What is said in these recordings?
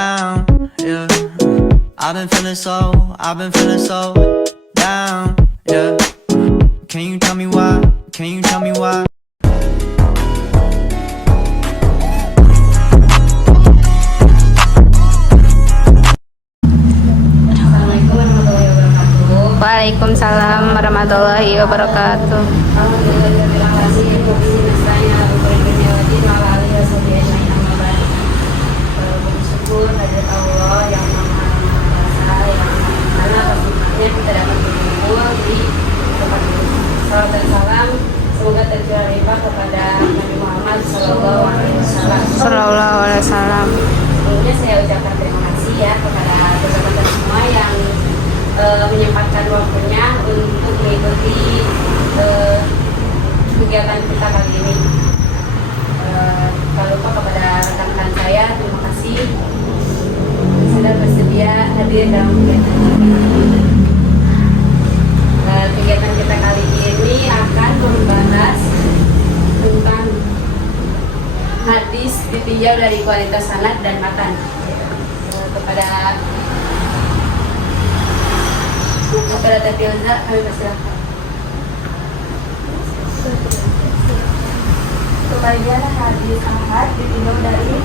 down, yeah. I've been feeling so down, yeah. Can you tell me why? Can you tell me why? Waalaikumsalam warahmatullahi wabarakatuh. Terima kasih bersyukur hadirat Allah yang maha kuasa, yang mana atas nikmatnya kita dapat berkumpul di tempat ini. Salam dan salam semoga tercurah limpah kepada Nabi Muhammad Sallallahu Alaihi Wasallam. Sebelumnya saya ucapkan terima kasih ya kepada teman-teman semua yang menyempatkan waktunya untuk mengikuti kegiatan kita kali ini. Tak lupa kepada rekan-rekan saya, terima kasih sudah bersedia hadir dalam kegiatan ini. Kegiatan kita kali ini akan membahas tentang hadis ditinjau dari kualitas sanad dan matan. Kepada Tafilza, kami persilahkan. Sebagian hadis ahad ditinjau dari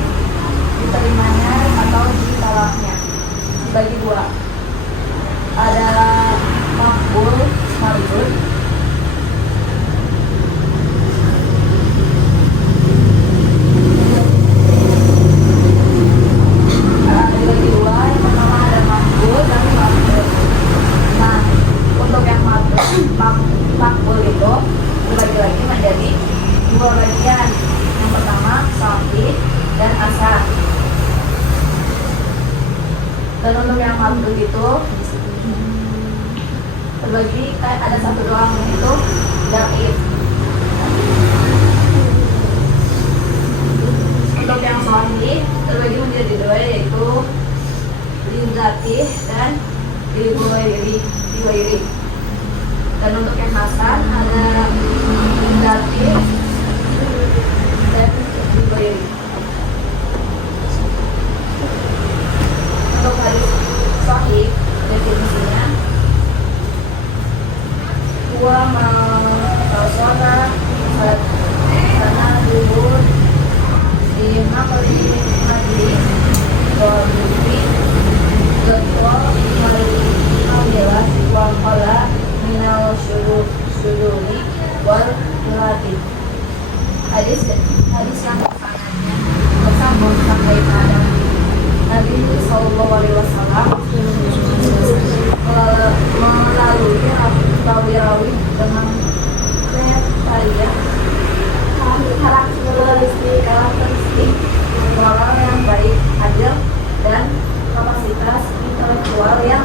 diterimanya atau ditolaknya dibagi dua, ada makbul, mardud. Dibagi dua, yang pertama ada makbul dan mardud. Nah, untuk yang makbul itu dibagi lagi menjadi dua bagian. Yang pertama sahih dan hasan. Dan untuk yang mardud itu terbagi ada satu doang, yaitu dhaif. Untuk yang sahih terbagi menjadi dua, yaitu lidzatih dan liwairi. Dan untuk yang hasan ada lidzatih dan liwairi. Untuk hadis sahih definisinya huwa ma'tasana sana dulur di naqli hadri wa bukti gatwa al-jelas wa qala minal syururi wal murati. Hadis yang sanadnya bersambung sampai pada Nabi Sallallahu Alaihi Wasallam melalui rawi-rawi dengan kriteria karakteristik orang yang baik, adil, dan kapasitas intelektual yang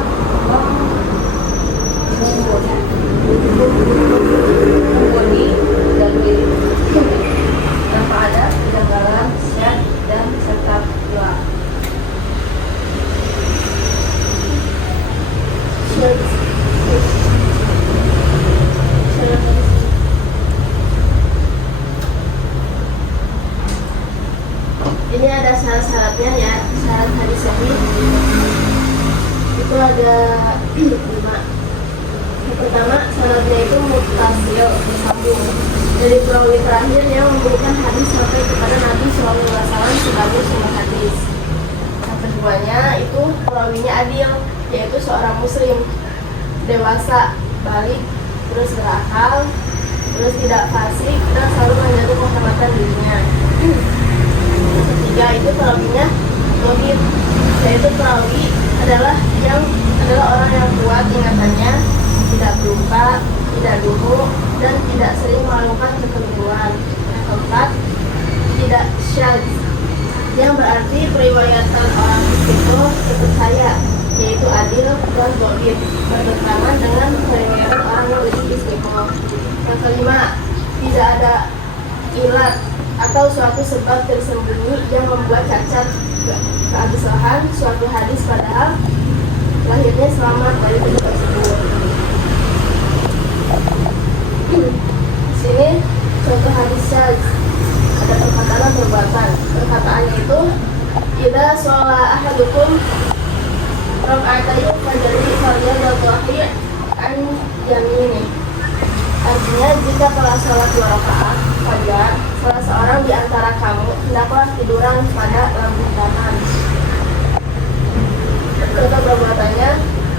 mumpuni dan diri tanpa ada kejanggalan, syad dan serta dua. Ini ada syarat-syaratnya ya. Syarat hadis sahih itu ada 5. Yang pertama, syaratnya itu muttasil, bersambung dari perawi terakhir yang memberikan hadis sampai kepada Nabi SAW sebagai sumber hadis. Yang keduanya itu perawinya adil, yaitu seorang muslim, dewasa, balik, terus berakal, terus tidak fasik dan selalu menjaga kehormatan dirinya. Yang ketiga itu perawinya logik, yaitu perawi adalah orang yang kuat ingatannya, tidak lupa, tidak lugu, dan tidak sering melakukan kekeliruan. Yang keempat, tidak syadz, yang berarti periwayatan orang itu terpercaya, yaitu adil dan dhabit, bertentangan dengan periwayatan orang yang lebih istiqomah. Yang kelima, tidak ada ilat atau suatu sebab tersembunyi yang membuat cacat keabsahan suatu hadis padahal lahirnya selamat dari hadis tersebut. Di sini contoh hadis syadz, ada perkataan perbuatan. Perkataannya itu idza sholat ahadukum raka'atai fajri falyadatuhi an yamini. Artinya, jika telah sholat 2 rakaat fajar, salah seorang di antara kamu hendaklah tiduran pada lambung kanan. Contoh perbuatannya,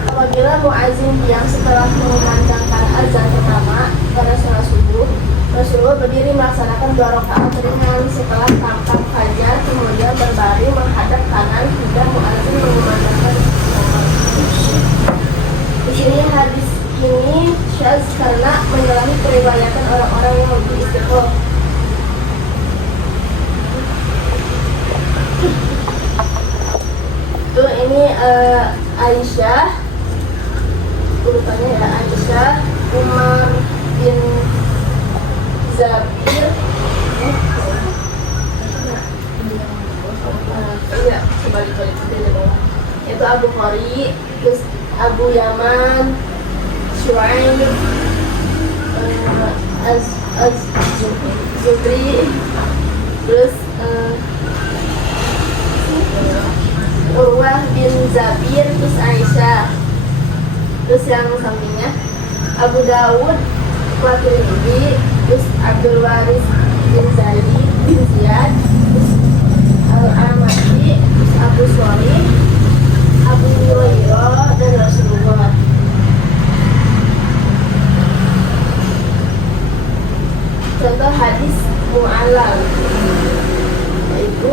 apabila muazin yang setelah mengumandangkan azan pertama pada sholat subuh, Rasulullah berdiri melaksanakan 2 rakaat ringan setelah tampak fajar, kemudian berbaring menghadap kanan hingga muazin mengumandangkan azan. Di sini hadis ini syadz karena menyalahi periwayatan orang-orang yang lebih istiqomah. Tuh ini Aisyah, urutannya ya, Aisyah, Umar bin Zabir, iya sebalik-balik itu Abu Khari, terus Abu Yaman, Syuaib, Zubri, terus Urwah bin Zabir, terus Aisyah, terus yang sampingnya Abu Dawud, At-Tirmidzi, terus Abdul Waris bin Zaid bin Ziyad, terus Al-Amadi, terus Abu Sholih, Abu Hurairah, dan Rasulullah. Contoh hadis mu'allal, yaitu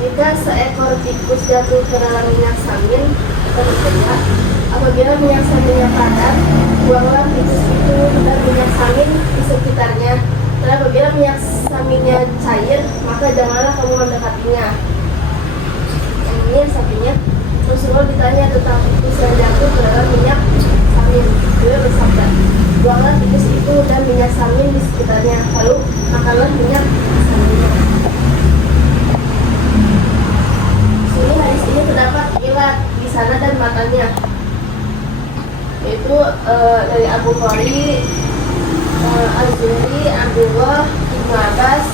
jika seekor tikus jatuh ke dalam minyak samin tersedia, apabila minyak saminnya padam, buanglah tikus itu dan minyak samin di sekitarnya. Dan apabila minyak saminnya cair, maka janganlah kamu mendekatinya. Ini sapinya. Rasulullah ditanya tentang tikus yang jatuh ke dalam minyak samin. Beliau bersabda, buanglah tikus itu dan minyak samin di sekitarnya, lalu makanlah minyak saminnya. Ini hadis ini terdapat ilat di sana dan matanya, yaitu dari Abu Khari, Az-Zuhri, Abdullah, Ibnu Abbas,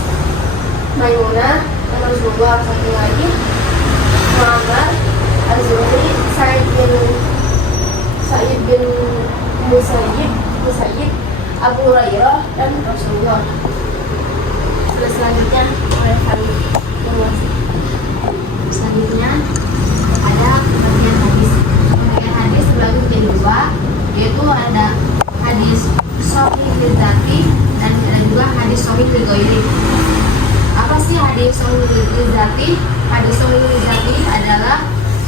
Maimunah, dan Rasulullah. Satu lagi Muhammad, Az-Zuhri, Sa'id bin Musayyib, Abu Hurairah, dan Rasulullah. Selanjutnya oleh kami Selanjutnya ada pembagian hadis. Pembagian hadis terbagi menjadi 2, yaitu ada hadis sahih bil dzati dan ada juga hadis sahih bil ghairi. Apa sih hadis sahih bil dzati? Hadis sahih bil dzati adalah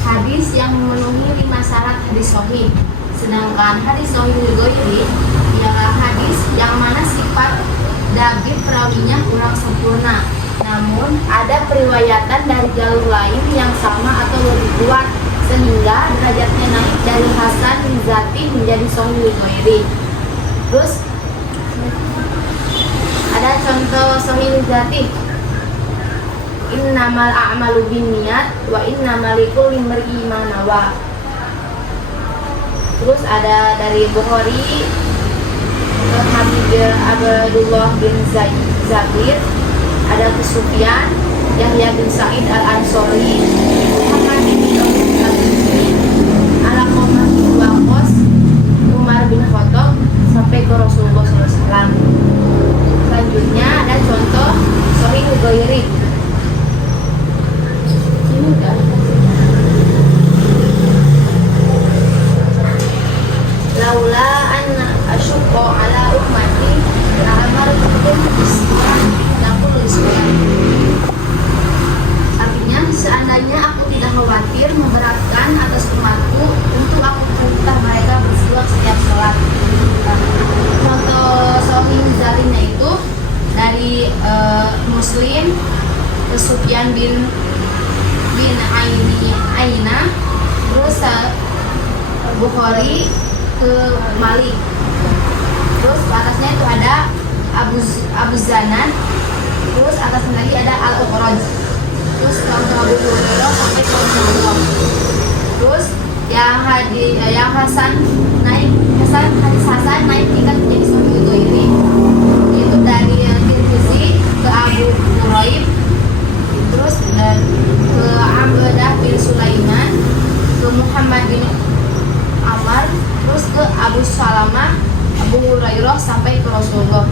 hadis yang memenuhi 5 syarat hadis sahih. Sedangkan hadis sahih bil ghairi ialah hadis yang mana sifat dhabit perawinya kurang sempurna, namun ada periwayatan dari jalur lain yang sama atau lebih kuat sehingga derajatnya naik dari hasan li dzati menjadi sahih li ghairi. Terus ada contoh sahih li dzati. Innamal a'malu binniyat wa innamal likulli imri'in ma nawa. Terus ada dari Bukhari, Habib Abdullah bin Zabir, ada Sufyan, Yahya bin Sa'id al-Ansori, Muhammad bin Al-Ansori, Al-Qamah bin Waqqas, Umar bin Khattab, sampai ke Rasulullah SAW. Selanjutnya ada contoh Sahih Ghairi. Ini udah laula anna asyqa ala ummati la amartuhum bis-salat yaqul lis-salat. Artinya, seandainya aku tidak khawatir memberatkan atas umatku untuk aku perintah mereka bersiwak setiap sholat. Contoh sahih zalinya itu dari Muslim, Sufyan bin Aina, terus Bukhari ke Malik. Terus atasnya itu ada Abu Zanan, terus atasnya lagi ada Al-Uqraj. Terus contoh Abu Hurairah sampai ke Rasulullah. Terus yang Hasan hadis Hasan naik tingkat menjadi sahih ghairi, yaitu dari Tirmizi ke Abu Hurairah, terus ke Abdah bin Sulaim. Rasulullah.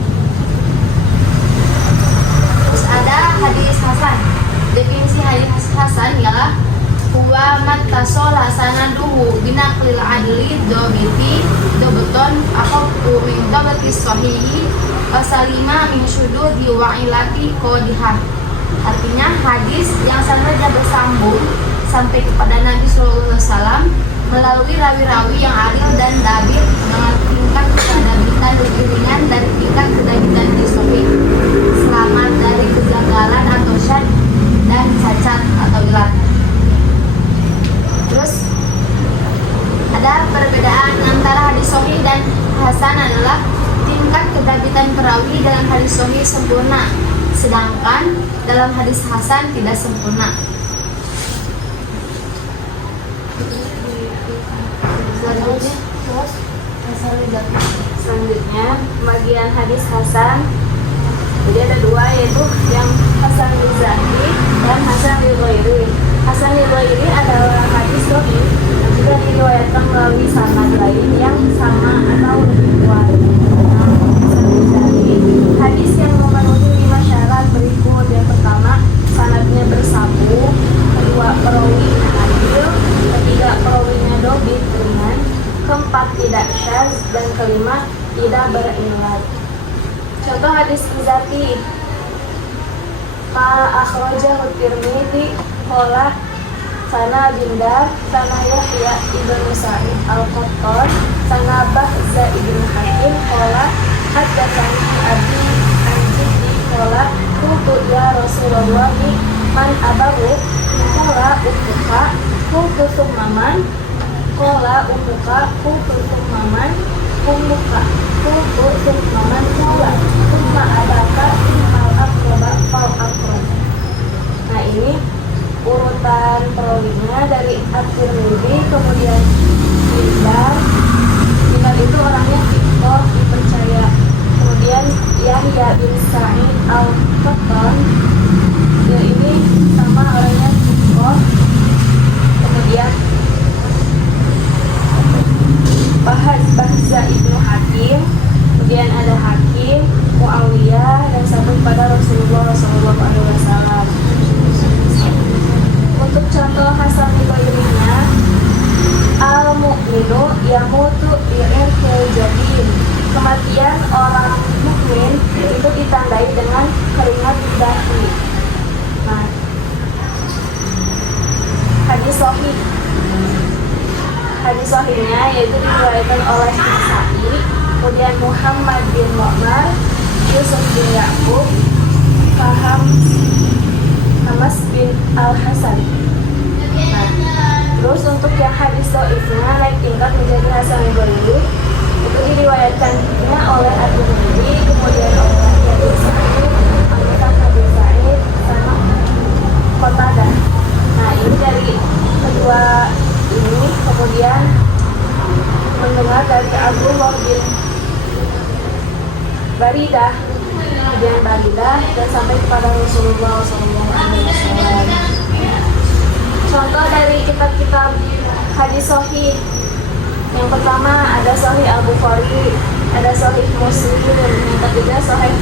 Terus ada hadis hasan. Definisi hadis hasan ialah huwa mattasola sanaduhu binaqlil adli dobeton aqabu min dabati sahihi wasalima min syududi wa ilati qodihah. Artinya hadis yang sanadnya bersambung sampai kepada Nabi Sallallahu Alaihi Wasallam melalui rawi-rawi yang adil dan dabit dengan tingkat kedabitan lebih ringan dari tingkat kedabitan di sahih, selamat dari kejanggalan atau syad dan cacat atau ilat. Terus ada perbedaan antara hadis sahih dan hasan adalah tingkat kedabitan perawi dalam hadis sahih sempurna, sedangkan dalam hadis hasan tidak sempurna. Selanjutnya bagian hadis hasan. Jadi ada dua, yaitu yang hasan li zahir dan hasan li ghairi. Hasan li ghairi adalah hadis sahih yang juga diriwayatkan melalui sanad lain yang sama atau lebih kuat. Hasan li zahir, hadis yang memenuhi 5 syarat berikut. Yang pertama, sanadnya bersambung. Kedua, perawinya adil. Ketiga, perawinya dobit ringan. Keempat, tidak syaz. Dan kelima, tidak berilat. Contoh hadis izati ma akhrajahu Tirmidzi qala sana bindar sana Yahya ibn Sa'id al-Qattan sana Bahza ibn Hakim qala haddatsani abi an jiddi qala qultu ya Rasulullah man abahu qala ummuka qultu thumma man qala ummuka qultu thumma man ummuka qultu thumma man qala thumma abaka al aqraba fal aqrab. Nah, ini urutan perawinya dari At-Tirmidzi, kemudian Bindar itu orangnya fiqh, dipercaya. Kemudian Yahya bin Sa'id al-Qattan, dia ini sama orangnya fiqh. Kemudian Bahza ibnu Hakim, kemudian ada Hakim, Muawiyah, dan sampai pada Rasulullah SAW. Untuk contoh hasan riwayatnya, al-mu'minu yamutu bi'irqil jabin. Kematian orang mukmin itu ditandai dengan keringat di dahi. Nah, hadis sahih. Hadis sahihnya yaitu diriwayatkan oleh Nasa'i, kemudian Muhammad bin Mu'mar, Yusuf bin Ya'qub, Faham Hamas bin Al-Hasan. Nah, terus untuk yang hadis dhaifnya naik tingkat menjadi hasan ghairi, itu diriwayatkannya oleh At-Tirmidzi, kemudian oleh Yahya bin Sa'id, Amr bin Sa'id, sama Qatadah. Nah, ini dari kedua ini, kemudian mendengar dari Abdullah bin Baridah, kemudian Baridah, dan sampai kepada Rasulullah SAW. Contoh dari kitab-kitab hadis sahih. Yang pertama ada Sahih Al-Bukhari, ada Sahih Muslim, yang ketiga Sahih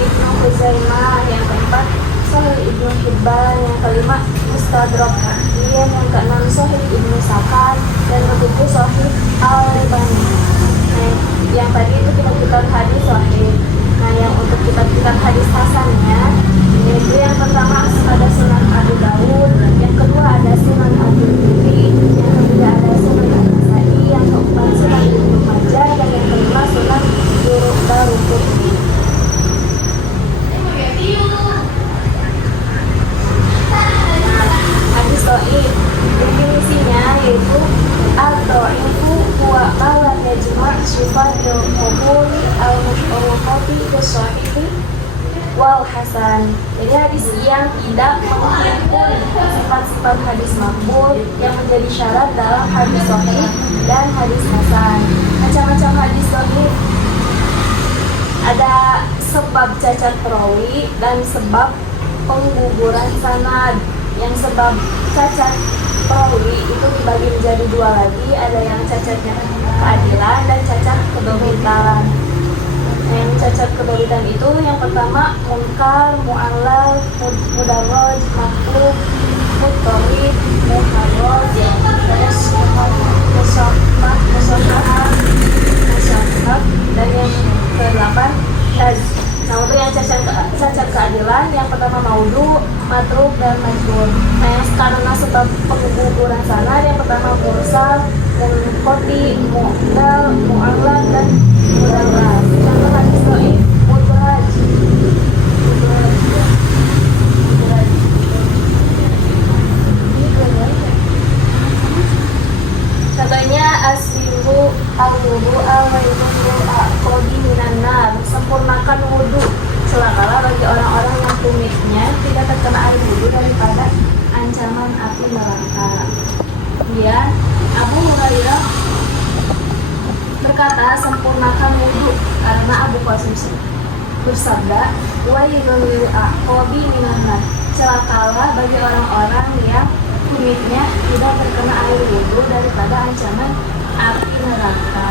Ibnu Khuzaimah, yang keempat Sahih Ibnu Hibban, yang kelima Mustadrak Hakim, yang keenam Sahih Ibnu Sakan, dan ketujuh Sahih Al-Albani. Nah, yang tadi itu kitab-kitab hadis sahih. Nah, yang untuk kitab-kitab hadis hasannya, yaitu yang pertama ada Sunan Abu Dawud, yang kedua ada Sunan At-Tirmidzi, yang ketiga ada Sunan An-Nasa'i, yang keempat Sunan Ibnu Majah, dan yang kelima Sunan Daruqutni. Hadis dhaif definisinya yaitu ad-dhaifu huwa ma yajma' sifatul qabuli al-mushawwaqati bis-sahihi wal hasan. Jadi hadis yang tidak mengumpulkan sifat-sifat hadis maqbul yang menjadi syarat dalam hadis sahih dan hadis hasan. Macam-macam hadis sahih ada sebab cacat perawi dan sebab pengguguran sanad. Yang sebab cacat perawi itu dibagi menjadi dua lagi, ada yang cacatnya keadilan dan cacat kedomitan. Nah, yang cacat kedobitan itu yang pertama munkar, mu'allal, mudarraj, makruh, muttalib, muharraj, musafah, musyafah, dan yang ke-8 taz. Nah, untuk yang cacat keadilan, yang pertama maudu, matruk, dan majbur. Nah, yang karena sebab pengguguran sana, yang pertama mursal, munqati, mu'dal, mu'allal, dan mudarraj. Contoh hadis dhaif, mudraj. Contohnya asbiru al-wudu al-waidu al-qodi minan nar, sempurnakan wudu celakalah bagi orang-orang yang tumitnya tidak terkena air wudu daripada ancaman api neraka. Kemudian Abu Hurairah berkata sempurnakan wudu karena Abu Qasim bersabda wailul lil aqabi minan nar, celakalah bagi orang-orang yang tumitnya tidak terkena air wudhu daripada ancaman api neraka.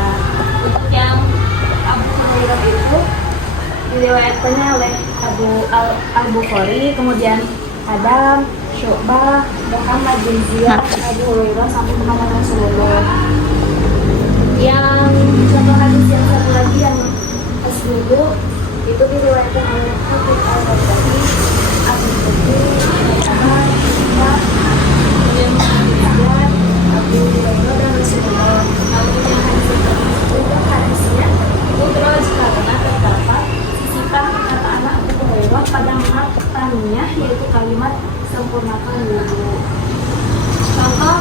Untuk yang Abu Hurairah itu diriwayatkannya oleh Al-Bukhari, kemudian Adam, Syu'bah, Muhammad bin Ziyad, Abu Hurairah sampai Muhammad Rasulullah. Yang contoh hadis yang satu lagi yang asbudu itu diriwayatkan oleh Habib Al-Baghdadi, Abu Bakar, Abu Hurairah dan Rasulullah. Untuk hadisnya mudraj karena terdapat sisipan perkataan Abu Hurairah pada matanya, yaitu kalimat sempurnakan wudu. Contoh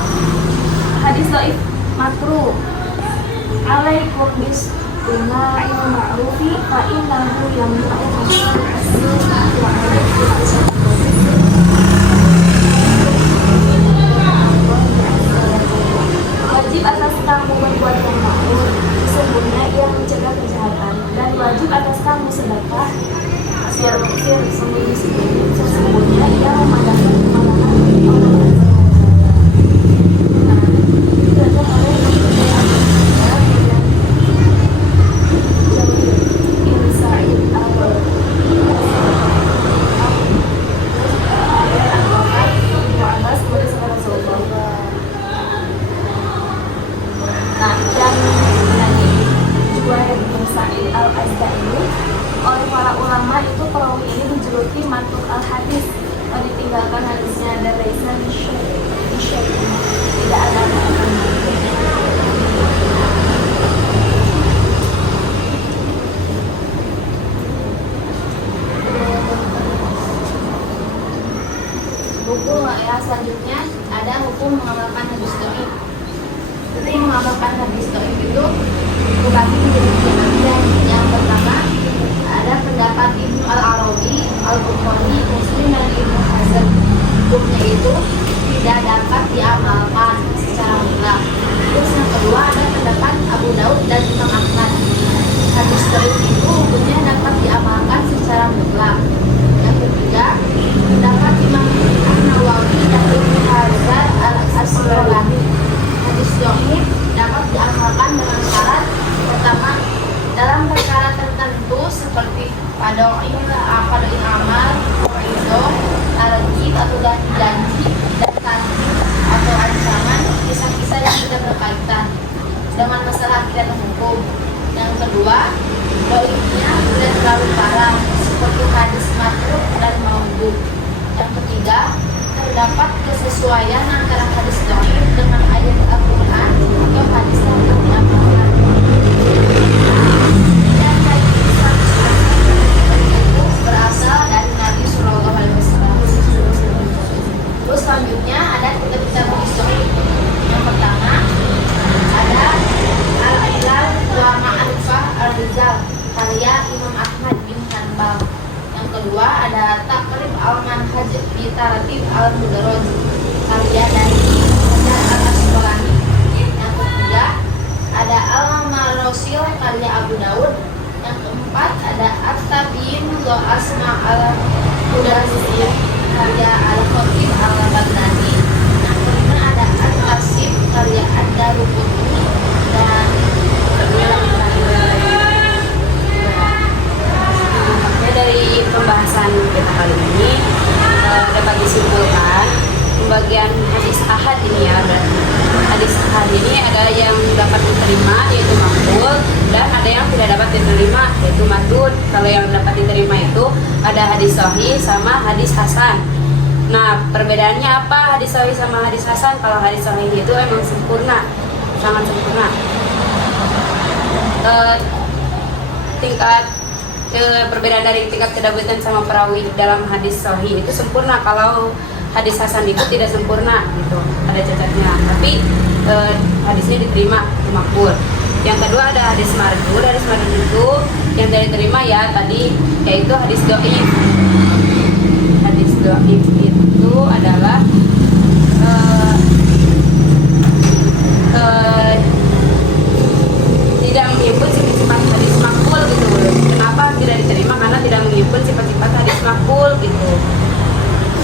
hadis dhaif makruh, alaikum bis bima'il ma'rufi fa innahu yamna'u masyarakat wa alaikum wajib atas kamu berbuat yang ma'ruf, sesungguhnya ia mencegah kejahatan, dan wajib atas kamu sedekah sesungguhnya ia memadamkan kemarahan orang. Oleh para ulama itu perawi ini dijuluki matruk al-hadis, ditinggalkan hadisnya dan laisa bisyai'in, tidak ada apa-apa. Hukum ya, selanjutnya ada hukum mengamalkan hadis dhaif. Hukum mengamalkan hadis dhaif itu dibagi menjadi tiga bagian. Yang pertama ada pendapat Ibnu Al-Arabi, Al-Bukhari, Muslim, dan Ibnu Hazm. Hukumnya itu tidak dapat diamalkan secara mutlak. Terus yang kedua ada pendapat Abu Daud dan Imam Ahmad. Hadis dhaif itu hukumnya dapat diamalkan secara mutlak. Yang ketiga pendapat Imam An-Nawawi dan Ibnu Hajar Al-Asqalani. Hadis dhaif dapat diamalkan dengan syarat pertama, dalam perkara tertentu seperti pada amal, koridor, tarjid atau janji, dan tanjid atau ancaman, kisah-kisah yang tidak berkaitan dengan masalah akidah dan hukum. Yang kedua, dhaifnya tidak terlalu parah seperti hadis matruk dan maudhu. Yang ketiga, terdapat kesesuaian antara hadis dhaif dengan ayat Al-Quran atau hadis yang diamalkan. Berasal dari Nabi Sallallahu Alaihi Wasallam. Terus selanjutnya ada kitab historik. Yang pertama ada Al-Ilal wa Ma'rifah Al-Rijal karya Imam Ahmad bin Hanbal. Yang kedua ada Taqrib Al-Manhaj bi Taratib Al-Mudarraj karya dari Hajar Al-Asqalani. Yang ketiga ada Al-Marasil karya Abu Daud. Yang keempat ada At-Tabyin wa Asma Al-Mudassir karya Al-Khatib Al-Baghdadi. Yang kelima ada At-Tasib karya Ad-Daruqutni. Dan diterima yaitu makbul, dan ada yang tidak dapat diterima yaitu mardud. Kalau yang dapat diterima itu ada hadis sahih sama hadis hasan. Nah, perbedaannya apa hadis sahih sama hadis hasan? Kalau hadis sahih itu emang sempurna, sangat sempurna. Tingkat perbedaan dari tingkat kedabutan sama perawi dalam hadis sahih itu sempurna. Kalau hadis hasan itu tidak sempurna gitu, ada cacatnya. Tapi hadisnya diterima, makbul. Yang kedua ada hadis mardud. Hadis mardud itu yang tidak diterima ya tadi, yaitu hadis dhaif. Hadis dhaif itu adalah tidak menghimpun sifat-sifat hadis makbul gitu. Kenapa tidak diterima? Karena tidak menghimpun sifat-sifat hadis makbul gitu.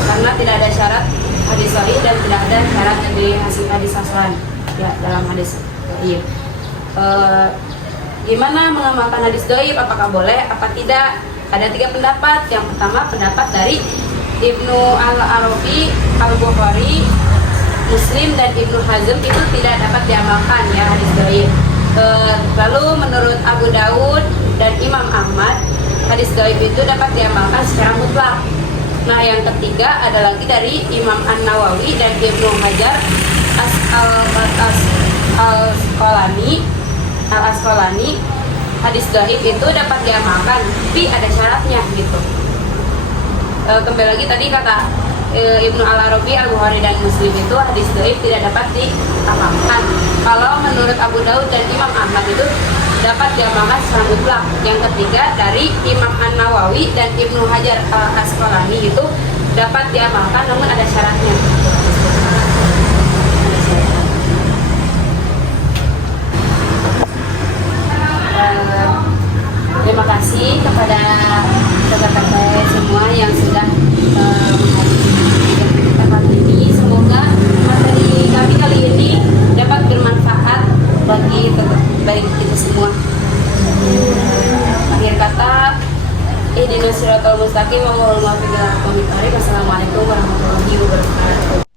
Karena tidak ada syarat hadis sahih dan tidak ada syarat dari hasil hadis hasan ya dalam hadis dhaif. Gimana mengamalkan hadis dhaif? Apakah boleh? Apa tidak? Ada 3 pendapat. Yang pertama pendapat dari Ibnu Al-Arabi, Al-Bukhari, Muslim dan Ibnu Hazm itu tidak dapat diamalkan ya hadis dhaif. Lalu menurut Abu Daud dan Imam Ahmad, hadis dhaif itu dapat diamalkan secara mutlak. Nah, yang ketiga ada lagi dari Imam An-Nawawi dan Ibnu Hajar Al-Asqalani, hadis dhaif itu dapat diamalkan, tapi ada syaratnya gitu. Kembali lagi tadi kata Ibnu Al-Arabi, Al-Bukhari dan Muslim itu hadis dhaif tidak dapat diamalkan. Kalau menurut Abu Daud dan Imam Ahmad itu dapat diamalkan secara mutlak. Yang ketiga dari Imam An-Nawawi dan Ibnu Hajar Al-Asqalani itu dapat diamalkan namun ada syaratnya. Terima kasih kepada kakak-kakak semua yang sudah menghadiri kita kali ini. Semoga materi kami kali ini dapat bermanfaat bagi kita semua. Akhir kata, ihdinas siratal mustaqim wa huwal muwaffiq ila aqwamit thoriq. Wassalamualaikum warahmatullahi wabarakatuh.